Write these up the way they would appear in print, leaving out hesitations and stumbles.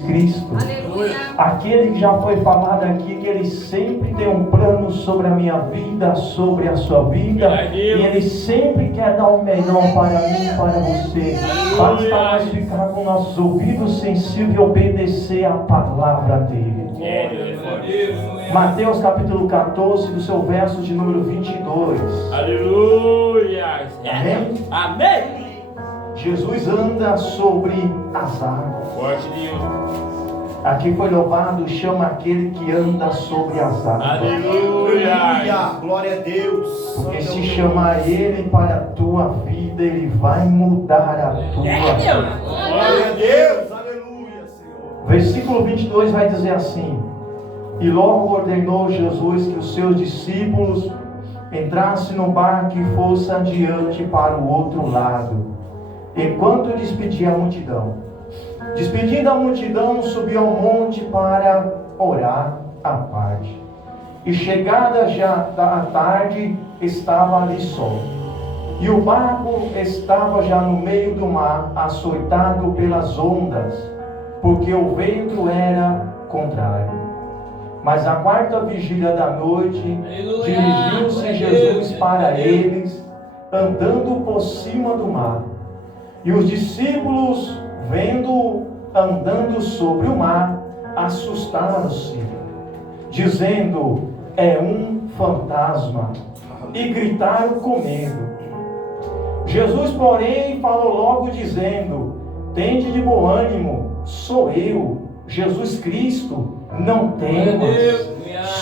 Cristo. Aleluia. Aquele que já foi falado aqui, que Ele sempre tem um plano sobre a minha vida, sobre a sua vida, e Ele sempre quer dar o melhor para mim e para você. Basta nós ficar com nossos ouvidos sensíveis e obedecer a palavra dEle. Mateus capítulo 14, do seu verso de número 22. Aleluia. Amém? Amém. Jesus anda sobre as águas. Forte Deus. Aqui foi louvado, chama aquele que anda sobre as águas. Aleluia. Glória a Deus. Porque se chamar Ele para a tua vida, Ele vai mudar a tua vida. Glória a Deus. Aleluia, Senhor. Versículo 22 vai dizer assim: E logo ordenou Jesus que os seus discípulos entrassem no barco e fossem adiante para o outro lado, enquanto despedia a multidão. Despedindo a multidão, subiu ao monte para orar à parte. E chegada já a tarde, estava ali só. E o barco estava já no meio do mar, açoitado pelas ondas, porque o vento era contrário. Mas à quarta vigília da noite, dirigiu-se Jesus para eles, andando por cima do mar. E os discípulos, vendo-o andando sobre o mar, assustaram-se, dizendo: é um fantasma, e gritaram com medo. Jesus, porém, falou logo, dizendo: tende de bom ânimo, sou eu, Jesus Cristo, não temas.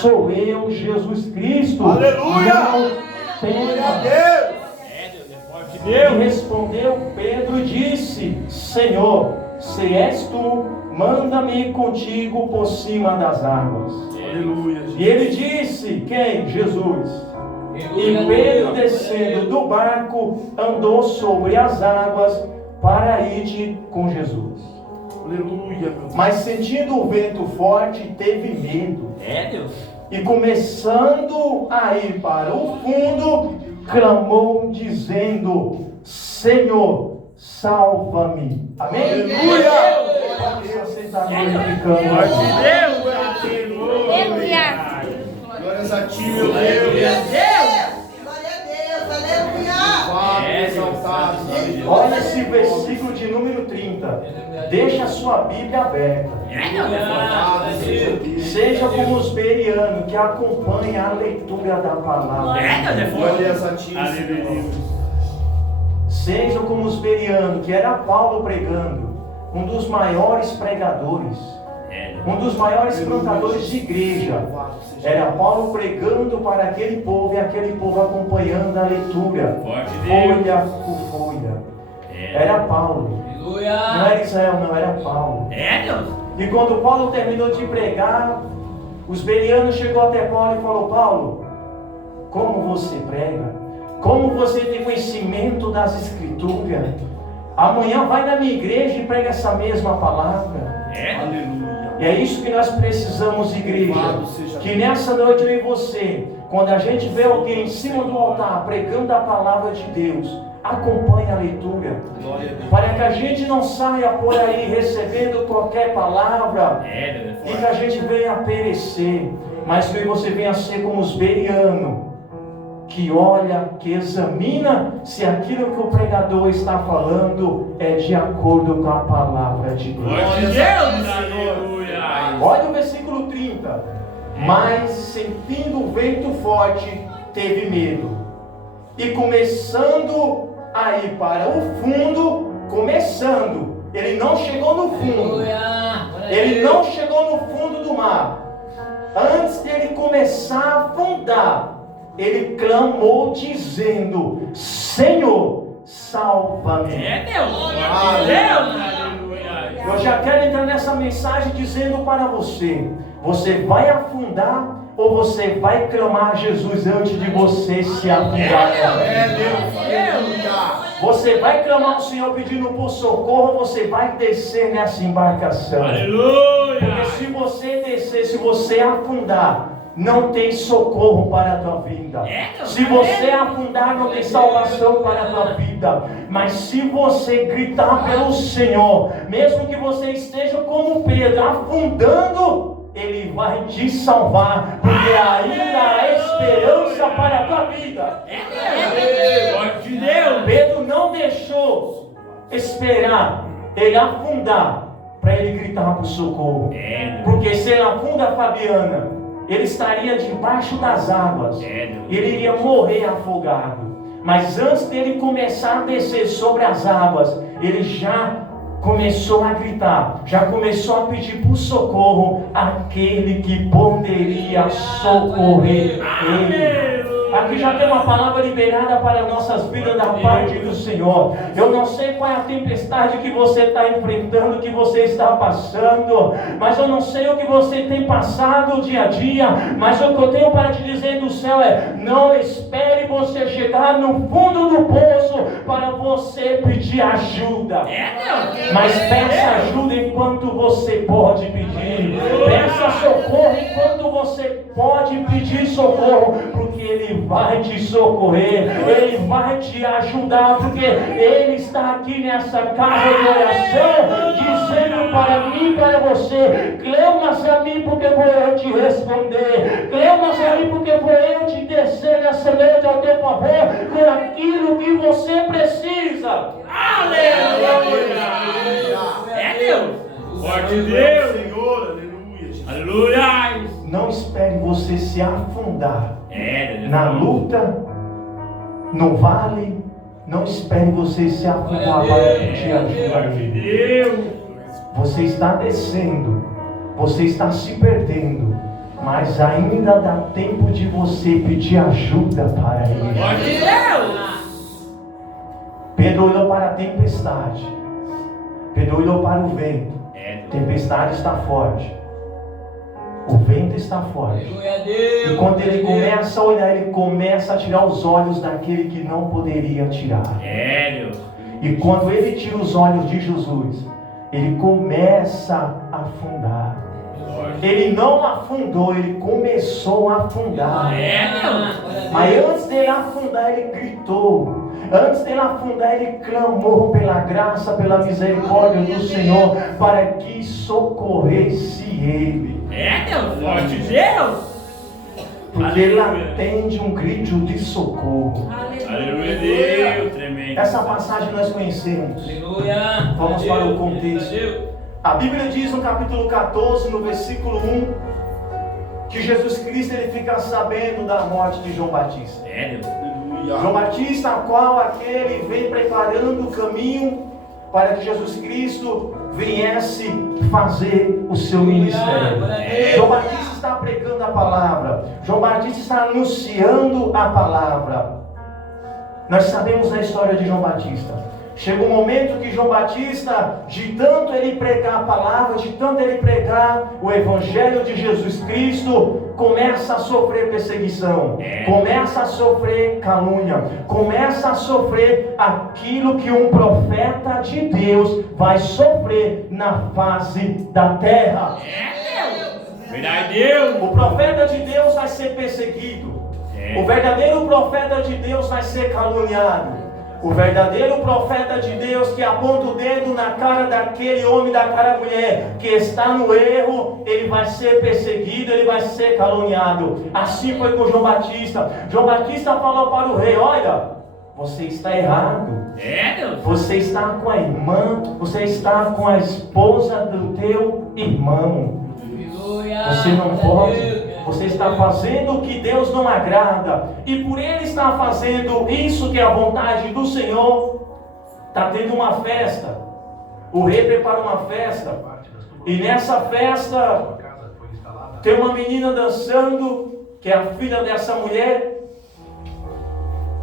Sou eu, Jesus Cristo. Aleluia! Não Glória a temas. Deus. E respondeu Pedro e disse: Senhor, se és tu, manda-me contigo por cima das águas. Aleluia. E ele disse: quem? Jesus. E Pedro, descendo do barco, andou sobre as águas para ir com Jesus. Aleluia. Mas sentindo o vento forte, teve medo. Deus. E começando a ir para o fundo, clamou dizendo: Senhor, salva-me. Amém? Aleluia. Você está glorificando a Deus. Aleluia. Glórias a ti, meu Deus. Glória a Deus, aleluia. Exaltado. Olha esse versículo de número 30. Deixa a sua Bíblia aberta. Seja como os bereanos que acompanham a leitura da palavra. Glórias a ti, Senhor. Sejam como os bereanos, que era Paulo pregando, um dos maiores pregadores, um dos maiores plantadores de igreja. Era Paulo pregando para aquele povo e aquele povo acompanhando a leitura, folha por folha. Era Paulo. Não era Israel, não, era Paulo. E quando Paulo terminou de pregar, os bereanos chegou até Paulo e falou: Paulo, como você prega? Como você tem conhecimento das Escrituras? Amanhã vai na minha igreja e prega essa mesma palavra. Aleluia. E é isso que nós precisamos, igreja. Que nessa noite eu e você, quando a gente vê alguém em cima do altar pregando a palavra de Deus, acompanhe a leitura, para que a gente não saia por aí recebendo qualquer palavra e que a gente venha a perecer, mas que você venha a ser como os bereanos, que olha, que examina se aquilo que o pregador está falando é de acordo com a palavra de Deus. Olha o versículo 30. Mas sentindo o vento forte, teve medo. E começando a ir para o fundo, ele não chegou no fundo. Ele não chegou no fundo do mar. Antes dele começar a afundar, ele clamou dizendo: Senhor, salva-me. Eu já quero entrar nessa mensagem dizendo para você: você vai afundar ou você vai clamar a Jesus antes de você se afundar? Você vai clamar ao Senhor pedindo por socorro, você vai descer nessa embarcação. Porque se você descer, se você afundar, não tem socorro para a tua vida. Se você afundar, não tem salvação para a tua vida. Mas se você gritar pelo Senhor, mesmo que você esteja como Pedro, afundando, Ele vai te salvar, porque ainda há esperança para a tua vida. Pedro não deixou esperar ele afundar para ele gritar por socorro. Porque se ele afunda a Fabiana, ele estaria debaixo das águas. Ele iria morrer afogado. Mas antes dele começar a descer sobre as águas, ele já começou a gritar, já começou a pedir por socorro aquele que poderia socorrer ele. Aqui já tem uma palavra liberada para nossas vidas da parte do Senhor. Eu não sei qual é a tempestade que você está enfrentando, que você está passando, mas eu não sei o que você tem passado dia a dia, mas o que eu tenho para te dizer do céu é: não espere você chegar no fundo do poço para você pedir ajuda, mas peça ajuda enquanto você pode pedir. Peça socorro enquanto você pode pedir socorro, porque Ele vai te socorrer, Ele vai te ajudar, porque Ele está aqui nessa casa de oração, dizendo para mim e para você: clamas a mim porque vou eu te responder, clamas a mim porque vou eu te descer nessa noite ao teu favor com aquilo que você precisa. Aleluia! É Deus! Forte Deus! Senhor, aleluia! Aleluia! Não espere você se afundar na luta, no vale. Não espere você se afundar para pedir ajuda a Ele. Você está descendo, você está se perdendo, mas ainda dá tempo de você pedir ajuda para Ele. Pedro olhou para a tempestade, Pedro olhou para o vento. A tempestade está forte, o vento está forte. E quando ele começa a olhar, ele começa a tirar os olhos daquele que não poderia tirar. E quando ele tira os olhos de Jesus, ele começa a afundar. Ele não afundou, ele começou a afundar. Mas antes dele afundar, ele gritou. Antes dele afundar, ele clamou pela graça, pela misericórdia do Senhor, para que socorresse ele. Forte Deus! Porque ele atende um grito de socorro. Aleluia, Deus, tremendo. Essa passagem nós conhecemos. Aleluia. Vamos para o contexto. A Bíblia diz no capítulo 14, no versículo 1, que Jesus Cristo ele fica sabendo da morte de João Batista. João Batista, a qual aquele vem preparando o caminho para que Jesus Cristo viesse fazer o seu ministério. João Batista está pregando a palavra. João Batista está anunciando a palavra. Nós sabemos a história de João Batista. Chega um momento que João Batista, de tanto ele pregar a palavra, de tanto ele pregar o Evangelho de Jesus Cristo, começa a sofrer perseguição, começa a sofrer calúnia, começa a sofrer aquilo que um profeta de Deus vai sofrer na face da terra. Verdade, Deus. O profeta de Deus vai ser perseguido. O verdadeiro profeta de Deus vai ser caluniado. O verdadeiro profeta de Deus que aponta o dedo na cara daquele homem, daquela mulher que está no erro, ele vai ser perseguido, ele vai ser caluniado. Assim foi com João Batista. João Batista falou para o rei: olha, você está errado. Você está com a irmã, você está com a esposa do teu irmão. Você não pode. Você está fazendo o que Deus não agrada. E por ele estar fazendo isso que é a vontade do Senhor, está tendo uma festa. O rei prepara uma festa. E nessa festa tem uma menina dançando, que é a filha dessa mulher.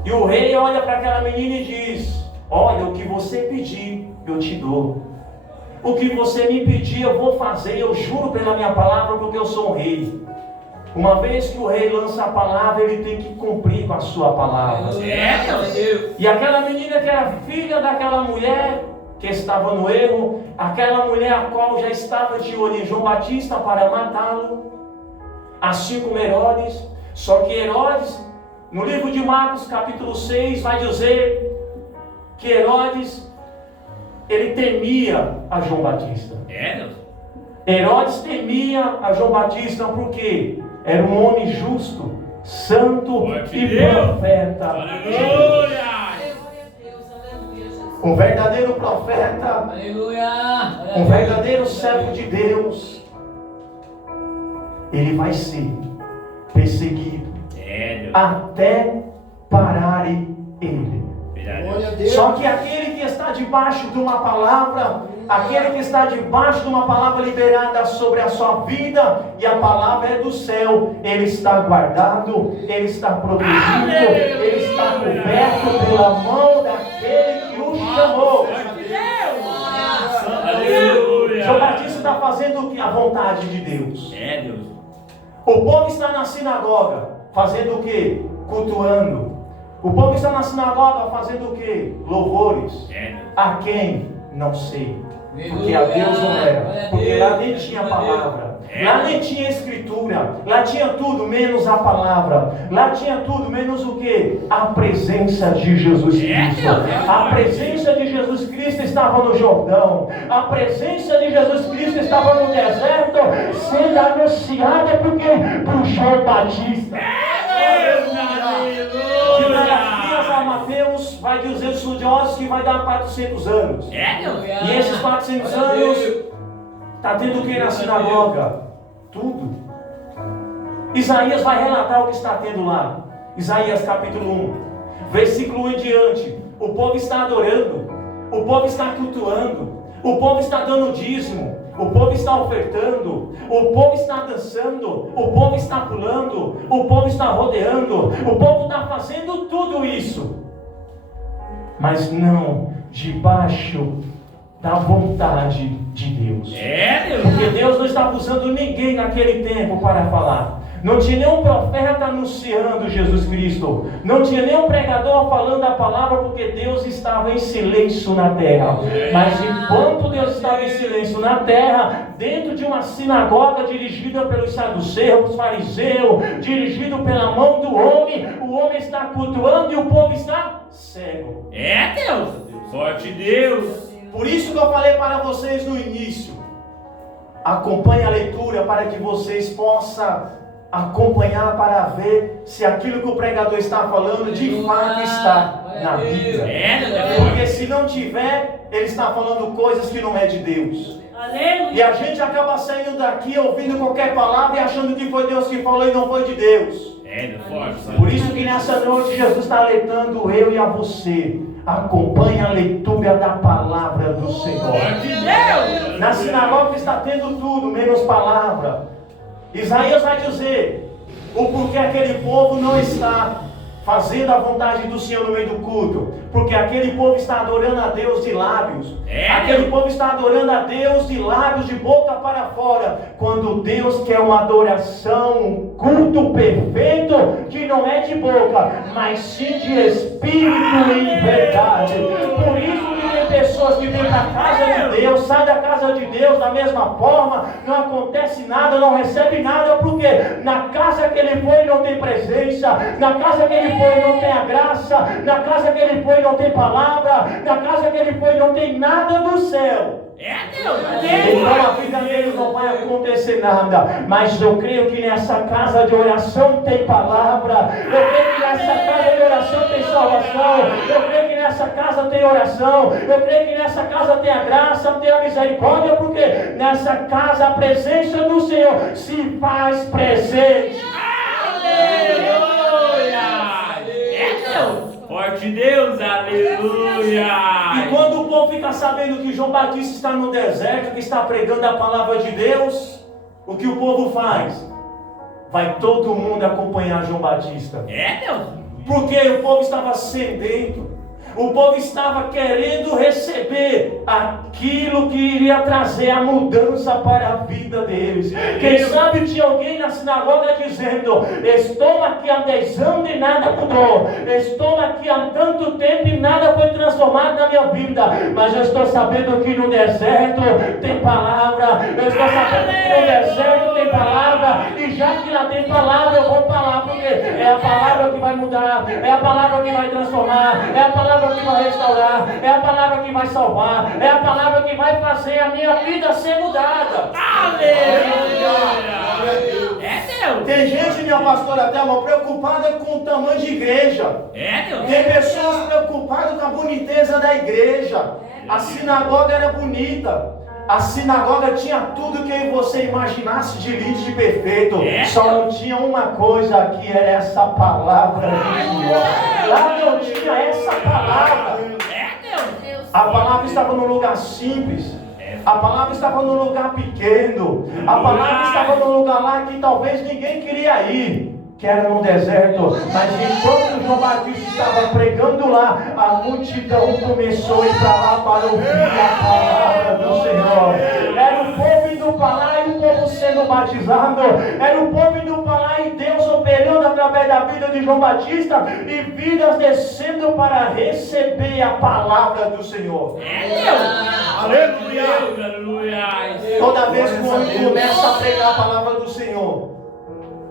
E o rei olha para aquela menina e diz: olha, o que você pedir, eu te dou. O que você me pedir, eu vou fazer. Eu juro pela minha palavra, porque eu sou um rei. Uma vez que o rei lança a palavra, ele tem que cumprir com a sua palavra. E aquela menina que era filha daquela mulher que estava no erro, aquela mulher a qual já estava de olho em João Batista para matá-lo, assim como Herodes. Só que Herodes, no livro de Marcos capítulo 6, vai dizer que Herodes, ele temia a João Batista. Herodes temia a João Batista porque era um homem justo, santo e profeta. Aleluia! Um verdadeiro profeta, um verdadeiro servo de Deus. Ele vai ser perseguido até pararem ele. Só que aquele que está debaixo de uma palavra, aquele que está debaixo de uma palavra liberada sobre a sua vida, e a palavra é do céu, ele está guardado, ele está protegido, ele está coberto pela mão daquele que o chamou. João Batista está fazendo a vontade de Deus. O povo está na sinagoga fazendo o que? Cultuando. O povo está na sinagoga fazendo o que? Louvores. A quem? Não sei. Porque a Deus não era. Porque lá nem tinha palavra. Lá nem tinha escritura. Lá tinha tudo menos a palavra. Lá tinha tudo menos o que? A presença de Jesus Cristo. A presença de Jesus Cristo estava no Jordão. A presença de Jesus Cristo estava no deserto, sendo anunciada por João Batista. De Malaquias a Mateus vai dizer os estudiosos que vai dar 400 anos. E esses 400 anos está tendo o que na sinagoga? Tudo. Isaías vai relatar o que está tendo lá. Isaías capítulo 1, versículo 1 em diante. O povo está adorando, o povo está cultuando, o povo está dando dízimo, o povo está ofertando, o povo está dançando, o povo está pulando, o povo está rodeando, o povo está fazendo tudo isso, mas não debaixo da vontade de Deus. Porque Deus não estava usando ninguém naquele tempo para falar. Não tinha nenhum profeta anunciando Jesus Cristo. Não tinha nenhum pregador falando a palavra, porque Deus estava em silêncio na terra. Mas enquanto Deus estava em silêncio na terra, dentro de uma sinagoga dirigida pelos saduceus, fariseus, dirigido pela mão do homem, o homem está cultuando e o povo está cego. Deus! Forte Deus! Por isso que eu falei para vocês no início. Acompanhe a leitura para que vocês possam acompanhar para ver se aquilo que o pregador está falando de fato está na Bíblia. Porque se não tiver, ele está falando coisas que não é de Deus. E a gente acaba saindo daqui ouvindo qualquer palavra e achando que foi Deus que falou e não foi de Deus. Por isso que nessa noite Jesus está alertando eu e a você. Acompanhe a leitura da palavra do Senhor. Na sinagoga está tendo tudo, menos palavra. Isaías vai dizer o porquê aquele povo não está fazendo a vontade do Senhor no meio do culto. Porque aquele povo está adorando a Deus de lábios. Aquele povo está adorando a Deus de lábios, de boca para fora. Quando Deus quer uma adoração, um culto perfeito, que não é de boca, mas sim de espírito e verdade. Por isso que tem pessoas que vêm da casa de Deus, saem da casa de Deus da mesma forma, não acontece nada, não recebe nada, porque na casa que ele foi não tem presença, na casa que ele foi não tem a graça, na casa que ele foi não tem palavra, na casa que ele foi não tem nada do céu. Então a vida dele não vai acontecer nada. Mas eu creio que nessa casa de oração tem palavra. Eu creio que nessa casa de oração tem salvação. Eu creio que nessa casa tem oração. Eu creio que nessa casa tem a graça, tem a misericórdia. Porque nessa casa a presença do Senhor se faz presente. Forte Deus, aleluia! E quando o povo fica sabendo que João Batista está no deserto, que está pregando a palavra de Deus, o que o povo faz? Vai todo mundo acompanhar João Batista. Deus! Porque o povo estava sedento. O povo estava querendo receber aquilo que iria trazer a mudança para a vida deles. Quem sabe tinha alguém na sinagoga dizendo: estou aqui há 10 anos e nada mudou. Estou aqui há tanto tempo e nada foi transformado na minha vida. Mas eu estou sabendo que no deserto tem palavra. Eu estou sabendo que no deserto tem palavra, e já que lá tem palavra, eu vou falar, porque é a palavra que vai mudar, é a palavra que vai transformar, é a palavra que vai restaurar, é a palavra que vai salvar, é a palavra que vai fazer a minha vida ser mudada. Aleluia! É Deus! Tem gente, minha pastora Thelma, preocupada com o tamanho de igreja. É Deus! Tem pessoas preocupadas com a boniteza da igreja. A sinagoga era bonita. A sinagoga tinha tudo que você imaginasse de lindo, de perfeito. Só não tinha uma coisa que era essa palavra de Deus. Lá não tinha essa palavra. É Deus! A palavra estava num lugar simples. A palavra estava num lugar pequeno. A palavra estava num lugar lá que talvez ninguém queria ir, que era no deserto. Mas enquanto João Batista estava pregando lá, a multidão começou a ir para lá para ouvir a palavra do Senhor. Era o povo indo para lá e o povo sendo batizado. Era o povo indo para lá e Deus operando através da vida de João Batista, e vidas descendo para receber a palavra do Senhor. É Deus! Aleluia! Aleluia! Toda vez que quando começa a pregar a palavra do Senhor,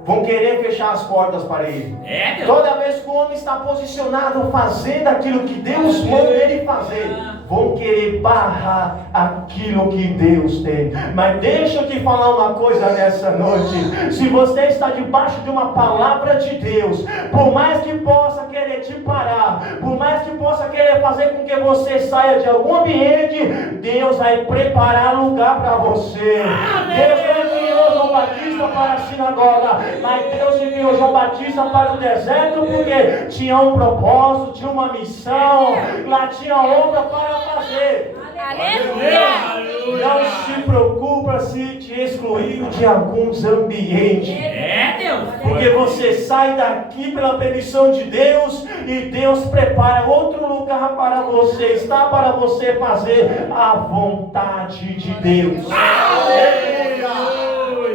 vão querer fechar as portas para ele. É Deus! Toda vez que o homem está posicionado fazendo aquilo que Deus manda ele fazer, vão querer barrar aquilo que Deus tem. Mas deixa eu te falar uma coisa nessa noite. Se você está debaixo de uma palavra de Deus, por mais que possa querer te parar, por mais que possa querer fazer com que você saia de algum ambiente, Deus vai preparar lugar para você. Deus não enviou João Batista para a sinagoga, mas Deus enviou João Batista para o deserto, porque tinha um propósito, tinha uma missão, lá tinha obra para fazer. Aleluia! Não se preocupa se te excluíram de alguns ambientes. É Deus! Porque você sai daqui pela permissão de Deus, e Deus prepara outro lugar para você. Está para você fazer a vontade de Deus.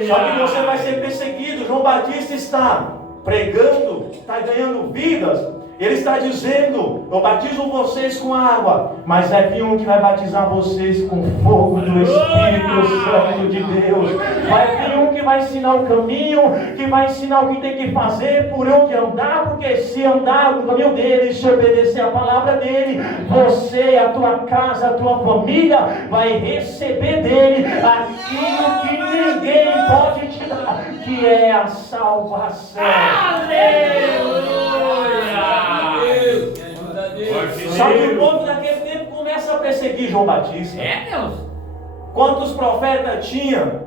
Só que você vai ser perseguido. João Batista está pregando, está ganhando vidas. Ele está dizendo: eu batizo vocês com água, mas vai vir um que vai batizar vocês com fogo do Espírito Santo de Deus. Vai vir um que vai ensinar o caminho, que vai ensinar o que tem que fazer, por onde andar, porque se andar no caminho dele, se obedecer a palavra dele, você, a tua casa, a tua família vai receber dele aquilo que ninguém pode te dar, que é a salvação. Aleluia! Só que o povo daquele tempo começa a perseguir João Batista. É Deus! Quantos profetas tinha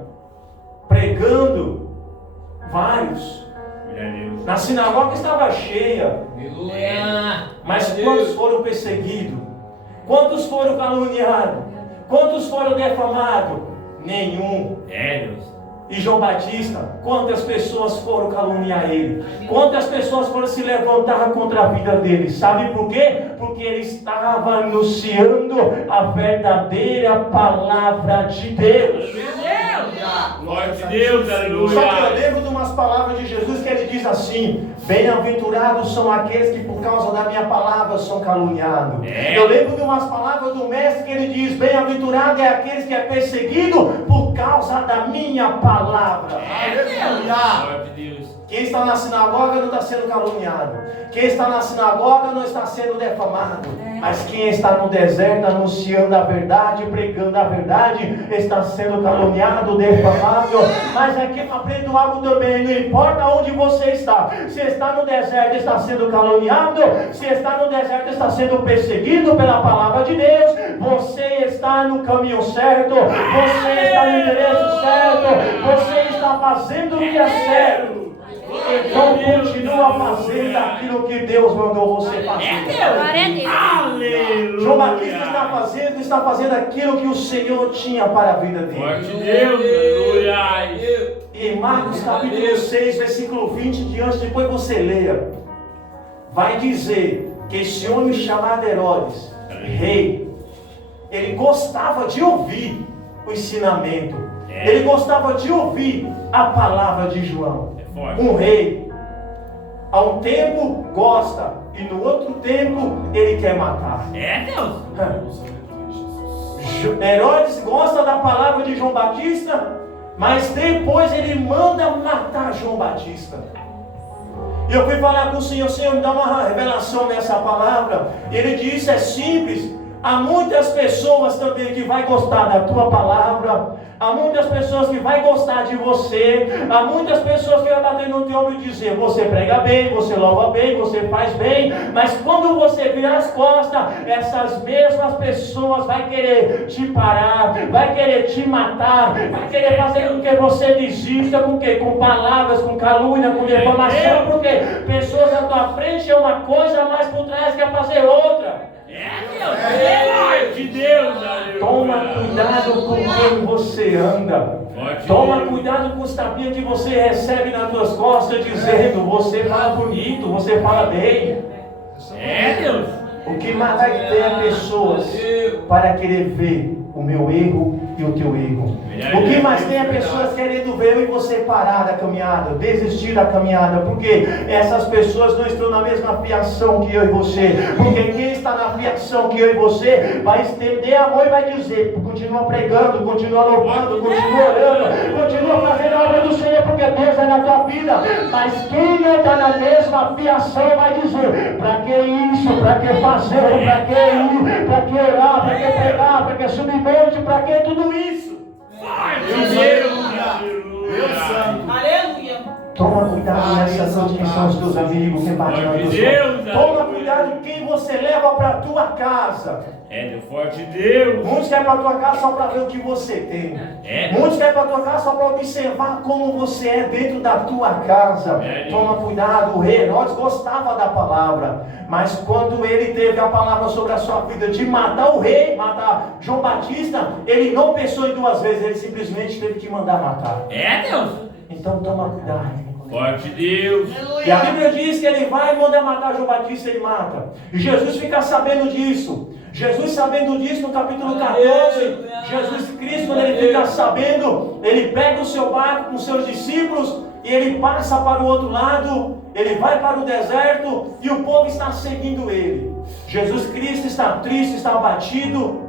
pregando? Vários. Na sinagoga estava cheia. Mas quantos foram perseguidos? Quantos foram caluniados? Quantos foram defamados? Nenhum. É Deus! E João Batista, quantas pessoas foram caluniar ele? Quantas pessoas foram se levantar contra a vida dele? Sabe por quê? Porque ele estava anunciando a verdadeira palavra de Deus. Glória a Deus, aleluia! Só que eu lembro de umas palavras de Jesus que ele diz assim: bem-aventurados são aqueles que por causa da minha palavra são caluniados. Eu lembro de umas palavras do mestre que ele diz: bem-aventurado é aqueles que é perseguido por causa da minha palavra. Glória a Deus! Quem está na sinagoga não está sendo caluniado. Quem está na sinagoga não está sendo defamado. Mas quem está no deserto anunciando a verdade, pregando a verdade, está sendo caluniado, defamado. Mas aqui eu aprendo algo também: não importa onde você está. Se está no deserto, está sendo caluniado. Se está no deserto, está sendo perseguido pela palavra de Deus. Você está no caminho certo. Você está no endereço certo. Você está fazendo o que é certo. Então continua fazendo aquilo que Deus mandou você fazer. Aleluia! João Batista está fazendo aquilo que o Senhor tinha para a vida Glória a dele. Deus, aleluia! E em Marcos capítulo 6, versículo 20 em diante, depois você leia, vai dizer que esse homem chamado Herodes, rei, ele gostava de ouvir o ensinamento. Ele gostava de ouvir a palavra de João. Um rei, a um tempo gosta, e no outro tempo ele quer matar. É Deus! Herodes gosta da palavra de João Batista, Mas depois ele manda matar João Batista. E eu fui falar com o Senhor me dá uma revelação nessa palavra. Ele disse, é simples. Há muitas pessoas também que vai gostar da tua palavra. Há muitas pessoas que vai gostar de você. Há muitas pessoas que vai bater no teu ombro e dizer, você prega bem, você louva bem, você faz bem. Mas quando você virar as costas, essas mesmas pessoas vai querer te parar, vai querer te matar, vai querer fazer com que você desista, com que? Com palavras, com calúnia, com difamação, porque pessoas à tua frente é uma coisa, mas por trás quer fazer outra. De Deus, aleluia. Toma cuidado com quem você anda. Toma cuidado com os tapinhas que você recebe nas tuas costas, dizendo, você fala bonito, você fala bem. Deus. O que mais vai ter é pessoas para querer ver o meu erro e o teu erro. O que mais tem é pessoas querendo ver eu e você parar da caminhada, desistir da caminhada, porque essas pessoas não estão na mesma fiação que eu e você. Porque quem está na fiação que eu e você vai estender a mão e vai dizer, continua pregando, continua louvando, continua orando, continua fazendo a obra do Senhor, porque Deus é na tua vida. Mas quem não está na mesma fiação vai dizer, para que isso, para que fazer, para que ir, para que orar, para que pregar, para que subir monte, para que tudo isso? Deus Santo. Aleluia. Toma cuidado nessa noite que são os teus amigos, quem bate na tua porta. Toma cuidado quem você leva para a tua casa. Deus forte Deus. Muitos querem para a tua casa só para ver o que você tem. Muitos querem para a tua casa só para observar como você é dentro da tua casa. Toma cuidado, o rei Herodes gostava da palavra, mas quando ele teve a palavra sobre a sua vida de matar o rei, matar João Batista, ele não pensou em duas vezes, ele simplesmente teve que mandar matar. Deus. Então toma cuidado. Forte Deus. E a Bíblia diz que ele vai mandar matar João Batista, ele mata. E Jesus fica sabendo disso. Jesus sabendo disso no capítulo 14, Jesus Cristo, quando ele fica sabendo, ele pega o seu barco com seus discípulos e ele passa para o outro lado, ele vai para o deserto e o povo está seguindo ele. Jesus Cristo está triste, está abatido,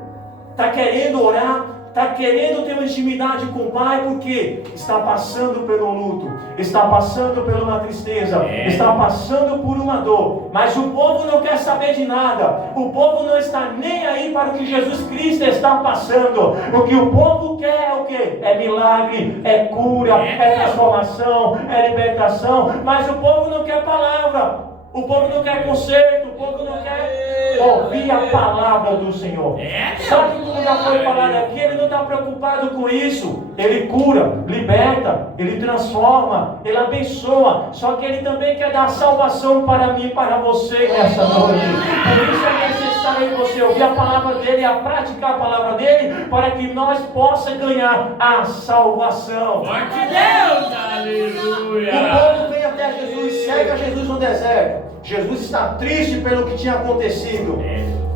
está querendo orar, está querendo ter uma intimidade com o Pai, porque está passando pelo luto, está passando por uma tristeza, está passando por uma dor, mas o povo não quer saber de nada, o povo não está nem aí para o que Jesus Cristo está passando. O que o povo quer é o que? É milagre, é cura, é transformação, é libertação, mas o povo não quer palavra, o povo não quer conserto, o povo não quer ouvir a palavra do Senhor. Sabe como já foi falado aqui? Ele não está preocupado com isso. Ele cura, liberta, ele transforma, ele abençoa. Só que ele também quer dar salvação para mim e para você nessa noite. Por isso é necessário você ouvir a palavra dele, a praticar a palavra dele, para que nós possamos ganhar a salvação. Forte Deus, aleluia. O povo vem até Jesus, segue a Jesus no deserto. Jesus está triste pelo que tinha acontecido.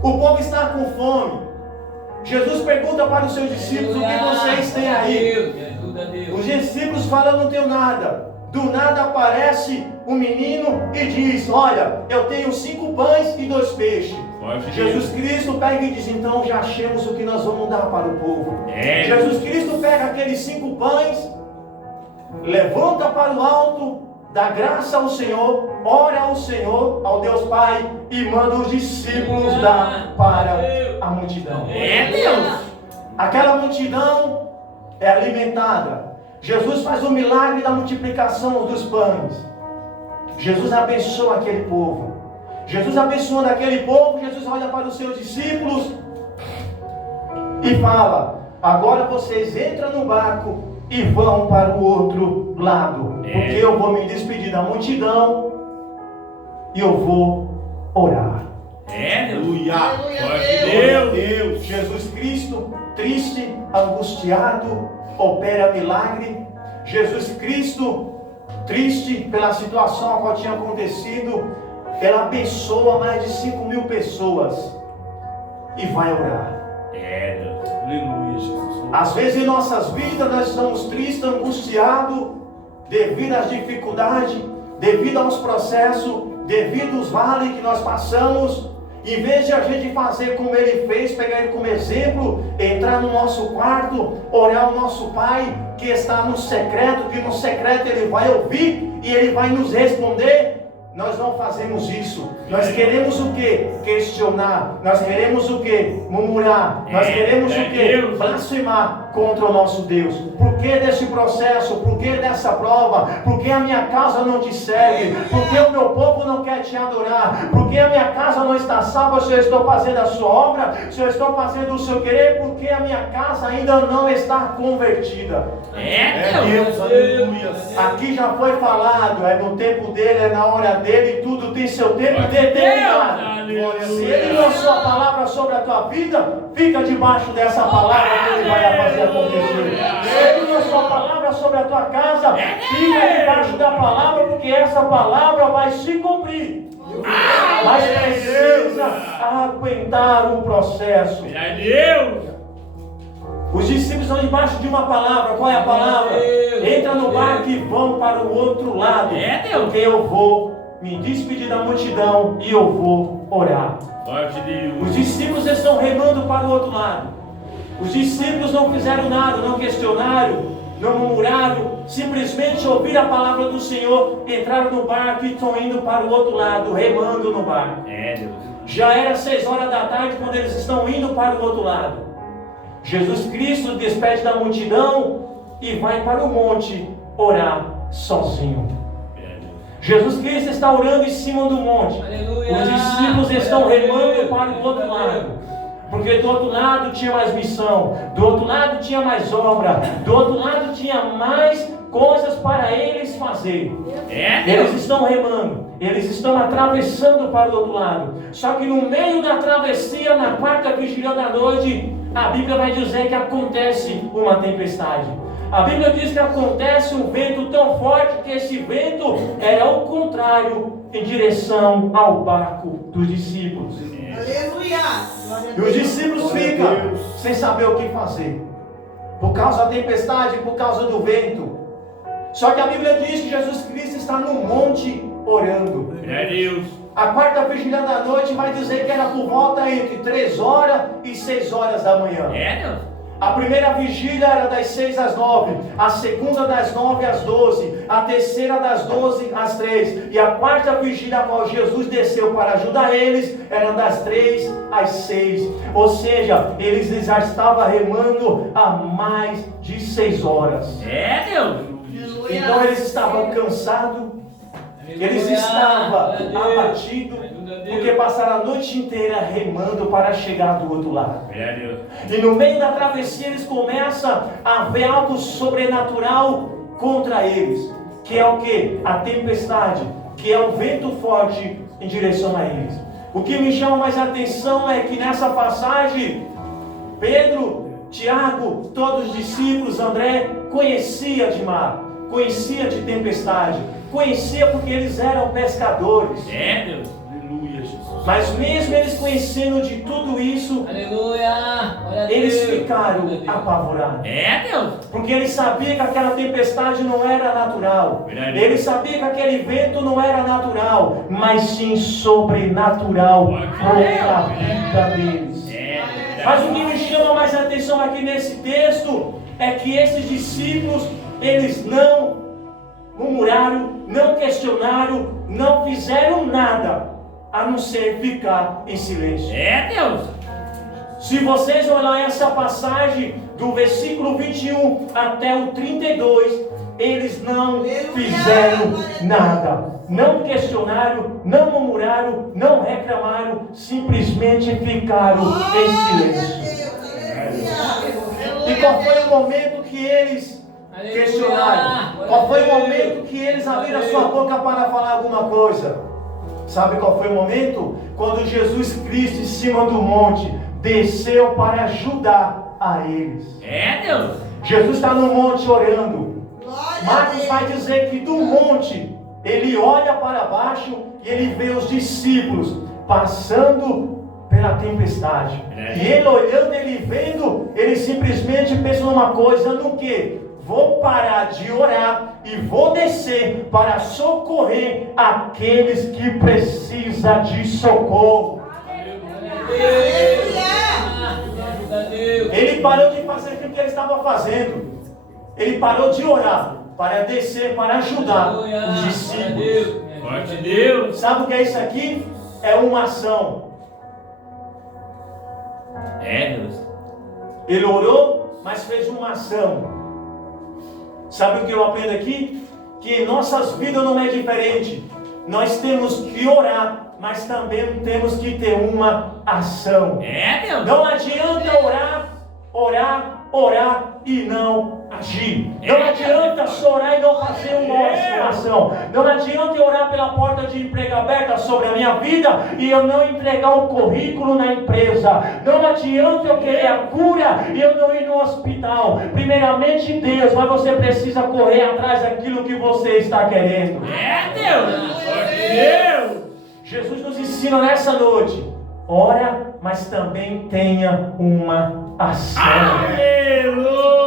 O povo está com fome. Jesus pergunta para os seus discípulos, o que vocês têm aí? Os discípulos falam, não tenho nada. Do nada aparece um menino e diz, olha, eu tenho 5 pães e 2 peixes. Jesus Cristo pega e diz, então já achamos o que nós vamos dar para o povo. Jesus Cristo pega aqueles 5 pães, levanta para o alto, dá graça ao Senhor, ora ao Senhor, ao Deus Pai, e manda os discípulos dar para a multidão. Deus. Aquela multidão é alimentada. Jesus faz o milagre da multiplicação dos pães. Jesus abençoa aquele povo. Jesus abençoando aquele povo, Jesus olha para os seus discípulos e fala, agora vocês entram no barco e vão para o outro lado, porque eu vou me despedir da multidão e eu vou orar. Aleluia. Deus. Jesus Cristo, triste, angustiado, opera milagre. Jesus Cristo, triste pela situação a qual tinha acontecido, ela abençoa mais de 5.000 pessoas e vai orar. Aleluia, Jesus. Às vezes em nossas vidas nós estamos tristes, angustiados, devido às dificuldades, devido aos processos, devido aos vales que nós passamos, Em vez de a gente fazer como ele fez, pegar ele como exemplo, entrar no nosso quarto, orar ao nosso Pai que está no secreto, que no secreto ele vai ouvir e ele vai nos responder, nós não fazemos isso. Nós queremos o quê? Questionar. Nós queremos o quê? Murmurar. Nós queremos o quê? Blasfemar contra o nosso Deus. Por que desse processo? Por que dessa prova? Por que a minha casa não te serve? Por que o meu povo não quer te adorar? Por que a minha casa não está salva se eu estou fazendo a sua obra? Se eu estou fazendo o seu querer? Por que a minha casa ainda não está convertida? Deus, aleluia. Aqui já foi falado, é no tempo dele, é na hora dele, tudo tem seu tempo determinado. Se ele lançou a palavra sobre a tua vida, fica debaixo dessa palavra que ele vai fazer acontecer. Se ele lançou a palavra sobre a tua casa, fica debaixo da palavra, porque essa palavra vai se cumprir. Mas precisa aguentar o processo. Os discípulos estão debaixo de uma palavra. Qual é a palavra? Entra no barco e vão para o outro lado. Porque eu vou me despedir da multidão e eu vou orar. Os discípulos estão remando para o outro lado. Os discípulos não fizeram nada, não questionaram, não murmuraram, simplesmente ouviram a palavra do Senhor, entraram no barco e estão indo para o outro lado, remando no barco. Já era 6 horas da tarde quando eles estão indo para o outro lado. Jesus Cristo despede da multidão e vai para o monte orar sozinho. Jesus Cristo está orando em cima do monte. Aleluia. Os discípulos estão remando para o outro lado, porque do outro lado tinha mais missão, do outro lado tinha mais obra, do outro lado tinha mais coisas para eles fazer. Eles estão remando, eles estão atravessando para o outro lado. Só que no meio da travessia, na 4ª vigília da noite, a Bíblia vai dizer que acontece uma tempestade. A Bíblia diz que acontece um vento tão forte que esse vento era o contrário em direção ao barco dos discípulos. Aleluia! E os discípulos ficam sem saber o que fazer, por causa da tempestade, por causa do vento. Só que a Bíblia diz que Jesus Cristo está no monte orando. A 4ª vigília da noite vai dizer que era por volta entre 3 horas e 6 horas da manhã. A primeira vigília era das 6 às 9, a segunda das 9 às 12, a terceira das 12 às 3, e a 4ª vigília a qual Jesus desceu para ajudar eles era das 3 às 6. Ou seja, eles já estavam remando há mais de 6 horas. Então eles estavam cansados, eles estavam abatidos, porque passaram a noite inteira remando para chegar do outro lado. E no meio da travessia eles começam a ver algo sobrenatural contra eles, que é o que? A tempestade, que é o vento forte em direção a eles. O que me chama mais a atenção é que nessa passagem, Pedro, Tiago, todos os discípulos, André, conhecia de mar, conhecia de tempestade, conhecia porque eles eram pescadores. Mas mesmo eles conhecendo de tudo isso, eles ficaram apavorados. Porque eles sabiam que aquela tempestade não era natural. Eles sabiam que aquele vento não era natural, mas sim sobrenatural para a vida deles. Mas o que me chama mais a atenção aqui nesse texto é que esses discípulos, eles não murmuraram, não questionaram, não fizeram nada a não ser ficar em silêncio. Se vocês olharem essa passagem do versículo 21 até o 32, eles não fizeram nada, não questionaram, não murmuraram, não reclamaram, simplesmente ficaram em silêncio. E qual foi o momento que eles questionaram? Qual foi o momento que eles abriram a sua boca para falar alguma coisa? Sabe qual foi o momento? Quando Jesus Cristo, em cima do monte, desceu para ajudar a eles. Jesus está no monte orando. Marcos vai dizer que do monte, ele olha para baixo e ele vê os discípulos passando pela tempestade. E ele olhando, ele vendo, ele simplesmente pensa numa coisa, no que? Vou parar de orar e vou descer para socorrer aqueles que precisam de socorro. Ele parou de fazer aquilo que ele estava fazendo. Ele parou de orar para descer, para ajudar os discípulos. Forte Deus. Sabe o que é isso aqui? É uma ação. Deus. Ele orou, mas fez uma ação. Sabe o que eu aprendo aqui? Que em nossas vidas não é diferente. Nós temos que orar, mas também temos que ter uma ação. Deus. Não adianta orar e não agir. Não adianta chorar e não fazer uma ação. Não adianta eu orar pela porta de emprego aberta sobre a minha vida e eu não entregar um currículo na empresa. Não adianta eu querer a cura e eu não ir no hospital. Primeiramente Deus, mas você precisa correr atrás daquilo que você está querendo. Deus. Forte Deus. Jesus nos ensina nessa noite: ora, mas também tenha uma ação. Aleluia.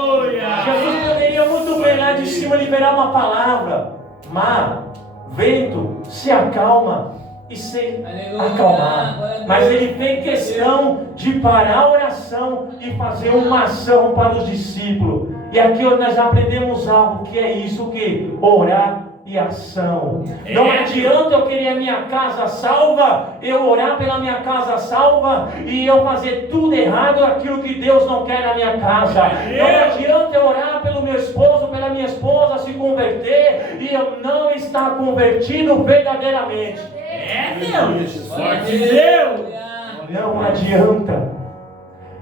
Jesus poderia muito bem lá de cima liberar uma palavra: mar, vento, se acalma, e se acalmar. Mas ele fez questão de parar a oração e fazer uma ação para os discípulos. E aqui nós aprendemos algo que é isso, que orar e ação. Não adianta eu querer a minha casa salva, eu orar pela minha casa salva e eu fazer tudo errado, aquilo que Deus não quer na minha casa. Não adianta eu orar pelo meu esposo, pela minha esposa se converter e eu não estar convertido verdadeiramente. Deus. Forte Deus. Não adianta.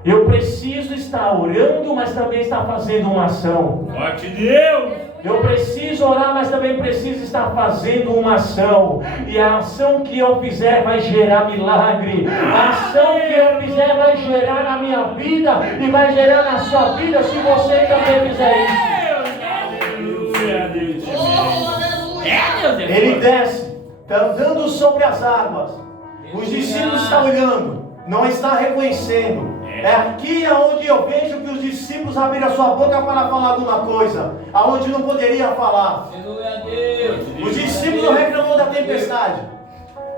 Eu preciso estar orando, mas também estar fazendo uma ação. Forte Deus. Eu preciso orar, mas também preciso estar fazendo uma ação. E a ação que eu fizer vai gerar milagre. A ação que eu fizer vai gerar na minha vida e vai gerar na sua vida se você também fizer isso. Aleluia, Deus. Deus. Ele desce, está andando sobre as águas. Os discípulos estão olhando, não está reconhecendo. É aqui aonde eu vejo que os discípulos abriram a sua boca para falar alguma coisa, aonde não poderia falar. Os discípulos não reclamou da tempestade,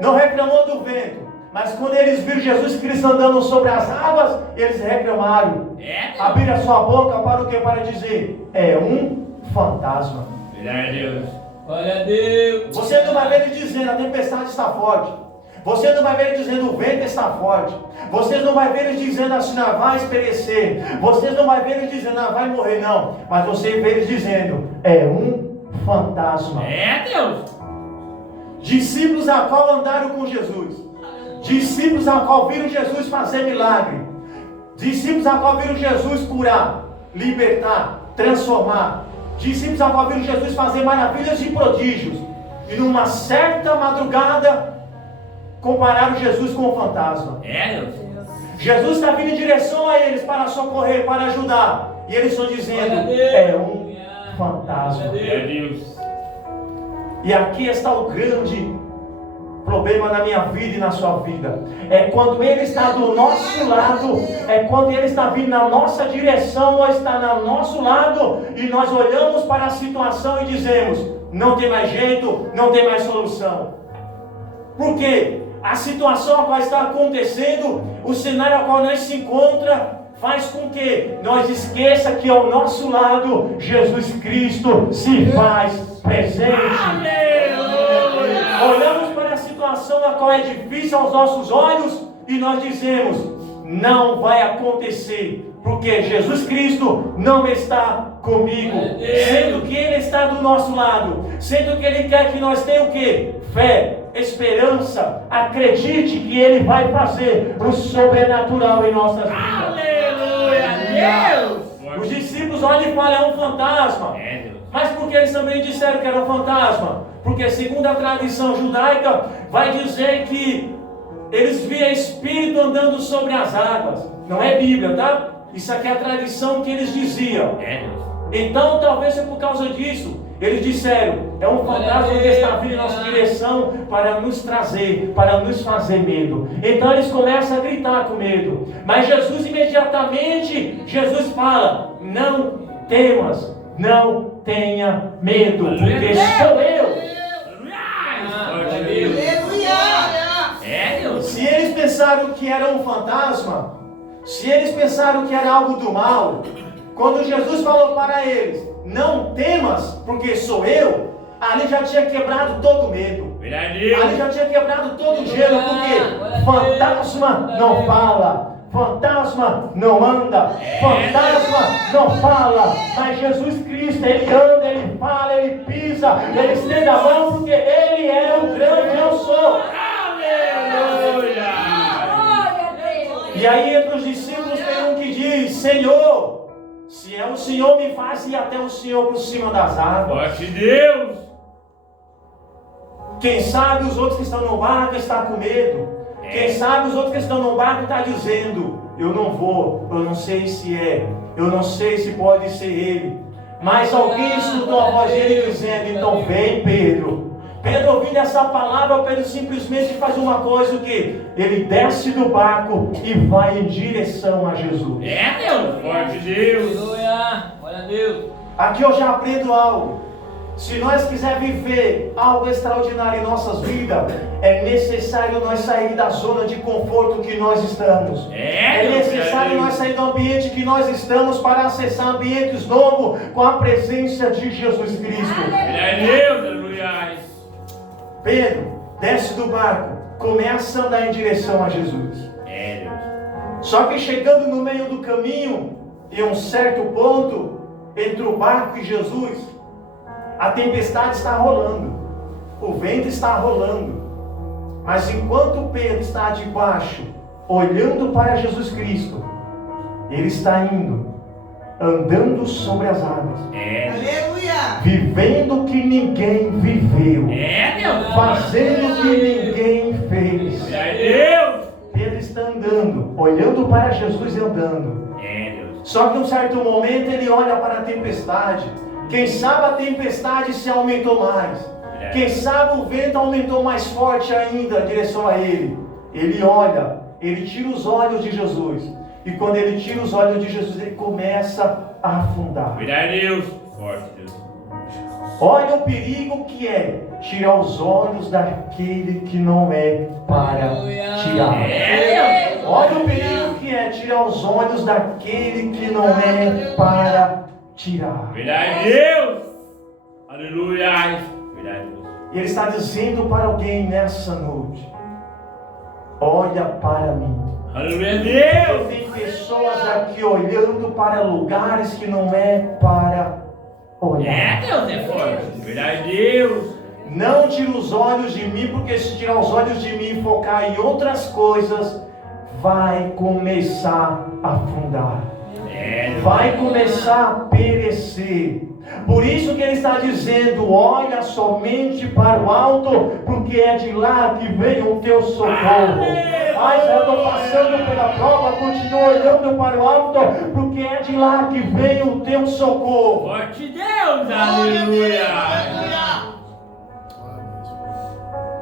não reclamou do vento, mas quando eles viram Jesus Cristo andando sobre as águas, eles reclamaram. Abriram a sua boca para o que? Para dizer: é um fantasma. Glória a Deus. Você não vai ver ele dizendo: a tempestade está forte. Você não vai ver ele dizendo: o vento está forte. Vocês não vai ver ele dizendo assim: não vai perecer. Vocês não vai ver ele dizendo: não vai morrer, não. Mas você vê ele dizendo: é um fantasma. Deus. Discípulos a qual andaram com Jesus. Discípulos a qual viram Jesus fazer milagre. Discípulos a qual viram Jesus curar, libertar, transformar. Discípulos a qual viram Jesus fazer maravilhas e prodígios. E numa certa madrugada compararam Jesus com um fantasma. Jesus está vindo em direção a eles para socorrer, para ajudar. E eles estão dizendo: é um fantasma. E aqui está o grande problema na minha vida e na sua vida. É quando ele está do nosso lado, é quando ele está vindo na nossa direção, ou está no nosso lado, e nós olhamos para a situação e dizemos: não tem mais jeito, não tem mais solução. Por quê? A situação a qual está acontecendo, o cenário a qual nós se encontra, faz com que nós esqueça que ao nosso lado Jesus Cristo se faz presente. Olhamos para a situação a qual é difícil aos nossos olhos e nós dizemos: não vai acontecer, porque Jesus Cristo não está comigo. Sendo que Ele está do nosso lado, sendo que Ele quer que nós tenhamos o quê? Fé, esperança, acredite que Ele vai fazer o sobrenatural em nossas vidas. Aleluia, Deus. Os discípulos olham e falam: é um fantasma. Mas por que eles também disseram que era um fantasma? Porque segundo a tradição judaica, vai dizer que eles viam espírito andando sobre as águas. Não é Bíblia, tá? Isso aqui é a tradição que eles diziam. Então talvez é por causa disso. Eles disseram: é um fantasma que está vindo em nossa direção para nos trazer, para nos fazer medo. Então eles começam a gritar com medo. Mas Jesus imediatamente, Jesus fala: não temas, não tenha medo, porque sou eu. Aleluia. Se eles pensaram pensaram que era um fantasma, se eles pensaram que era algo do mal, quando Jesus falou para eles, não temas, porque sou eu, ali já tinha quebrado todo o medo. Ali já tinha quebrado todo o gelo, porque fantasma não fala, fantasma não anda, fantasma não fala, mas Jesus Cristo, Ele anda, Ele fala, Ele pisa, Ele estende a mão, porque Ele é o grande eu sou. Aleluia! E aí entre os discípulos tem um que diz, Senhor, se é o Senhor, me faz ir até o Senhor por cima das águas. Forte Deus! Quem sabe os outros que estão no barco estão com medo. Quem sabe os outros que estão no barco estão dizendo, eu não vou, eu não sei se é, eu não sei se pode ser ele. Mas alguém escutou a voz dele dizendo, então vem Pedro. Pedro ouvindo essa palavra, Pedro simplesmente faz uma coisa, o quê? Ele desce do barco e vai em direção a Jesus. Deus! Forte Deus! Aleluia! Glória a Deus! Aqui eu já aprendo algo. Se nós quisermos viver algo extraordinário em nossas vidas, é necessário nós sair da zona de conforto que nós estamos. É necessário nós sair do ambiente que nós estamos para acessar ambientes novos com a presença de Jesus Cristo. Aleluia! Pedro desce do barco, começa a andar em direção a Jesus. Só que chegando no meio do caminho, em um certo ponto, entre o barco e Jesus, a tempestade está rolando, o vento está rolando, mas enquanto Pedro está debaixo, olhando para Jesus Cristo, ele está indo, andando sobre as águas, Aleluia! vivendo o que ninguém viveu, fazendo o que ninguém fez. Pedro está andando, olhando para Jesus e andando. Só que em um certo momento ele olha para a tempestade. Quem sabe a tempestade se aumentou mais. Quem sabe o vento aumentou mais forte ainda em direção a ele. Ele olha, ele tira os olhos de Jesus. E quando ele tira os olhos de Jesus, ele começa a afundar. Forte Deus! Olha o perigo que é tirar os olhos daquele que não é para tirar. Olha o perigo que é tirar os olhos daquele que não é para tirar. Deus! Aleluia! E ele está dizendo para alguém nessa noite: olha para mim. Aleluia, Deus! Tem pessoas aqui olhando para lugares que não é para olhar. Deus é forte! Deus! Não tira os olhos de mim, porque se tirar os olhos de mim e focar em outras coisas, vai começar a afundar. Vai começar a perecer. Por isso que ele está dizendo: olha somente para o alto, porque é de lá que vem o teu socorro. Ai, eu estou passando pela prova, continua olhando para o alto, porque é de lá que vem o teu socorro. Forte Deus! Aleluia!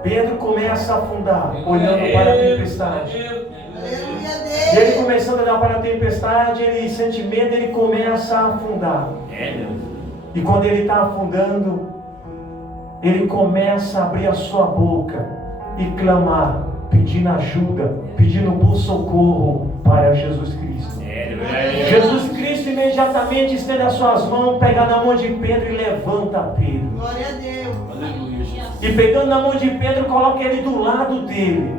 Pedro começa a afundar, olhando para a tempestade. E ele começando a olhar para a tempestade, ele sente medo, ele começa a afundar. E quando ele está afundando, ele começa a abrir a sua boca e clamar, pedindo ajuda, pedindo por socorro para Jesus Cristo. Jesus Cristo imediatamente estende as suas mãos, pega na mão de Pedro e levanta Pedro. Glória a Deus! E pegando na mão de Pedro, coloca ele do lado dele.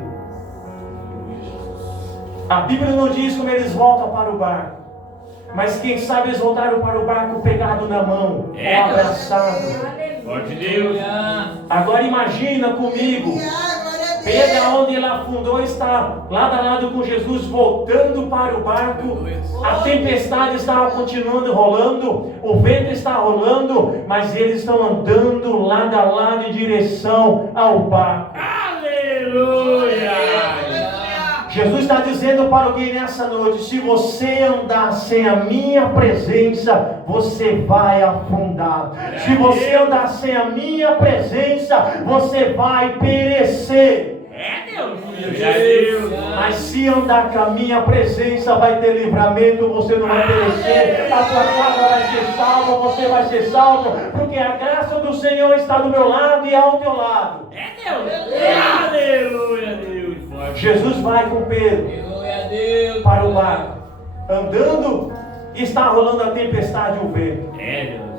A Bíblia não diz como eles voltam para o barco, mas quem sabe eles voltaram para o barco pegado na mão, abraçado. Forte Deus! Agora imagina comigo, Pedro, onde ele afundou, está lado a lado com Jesus, voltando para o barco. A tempestade estava continuando rolando, o vento está rolando, mas eles estão andando lado a lado em direção ao barco. Aleluia! Jesus está dizendo para alguém nessa noite: se você andar sem a minha presença, você vai afundar. Se você andar sem a minha presença, você vai perecer. Deus! Mas se andar com a minha presença, vai ter livramento, você não vai perecer, a tua casa vai ser salva, você vai ser salvo, porque a graça do Senhor está do meu lado e ao teu lado. Deus! Aleluia, Deus! Jesus vai com Pedro Aleluia a Deus. para o barco, andando, e está rolando a tempestade e o vento. É, Deus.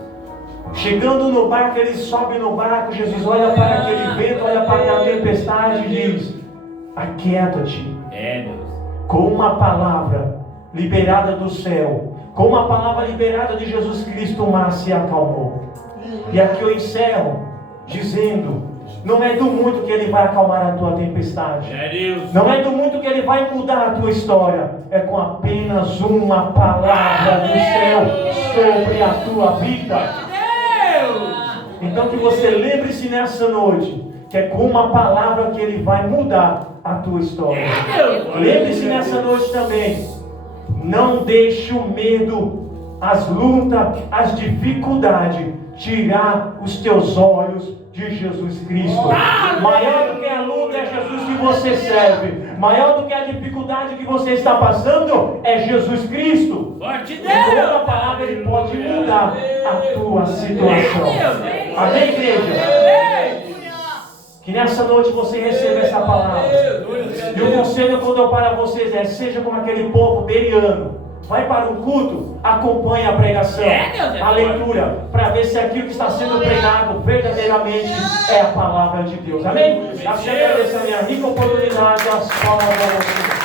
Chegando no barco, ele sobe no barco. Jesus olha para aquele vento, olha para aquela tempestade e diz: aquieta-te. É, Deus. Com uma palavra liberada do céu, com uma palavra liberada de Jesus Cristo, o mar se acalmou. E aqui eu encerro dizendo: não é do muito que ele vai acalmar a tua tempestade. É, Deus. Não é do muito que ele vai mudar a tua história. É com apenas uma palavra do céu sobre a tua vida. Deus. Então que você lembre-se nessa noite que é com uma palavra que ele vai mudar a tua história. Lembre-se nessa noite também: não deixe o medo, as lutas, as dificuldades tirar os teus olhos de Jesus Cristo. Maior do que a luta é Jesus que você serve. Maior do que a dificuldade que você está passando é Jesus Cristo. Forte E com a Deus. palavra ele pode mudar a tua situação. Amém, igreja? Que nessa noite você receba essa palavra. E o conselho que eu dou para vocês é: seja como aquele povo beriano. Vai para o culto, acompanhe a pregação, a leitura, para ver se aquilo que está sendo pregado verdadeiramente é a palavra de Deus. Amém? Eu te agradeço a minha rica oportunidade, as palmas para vocês.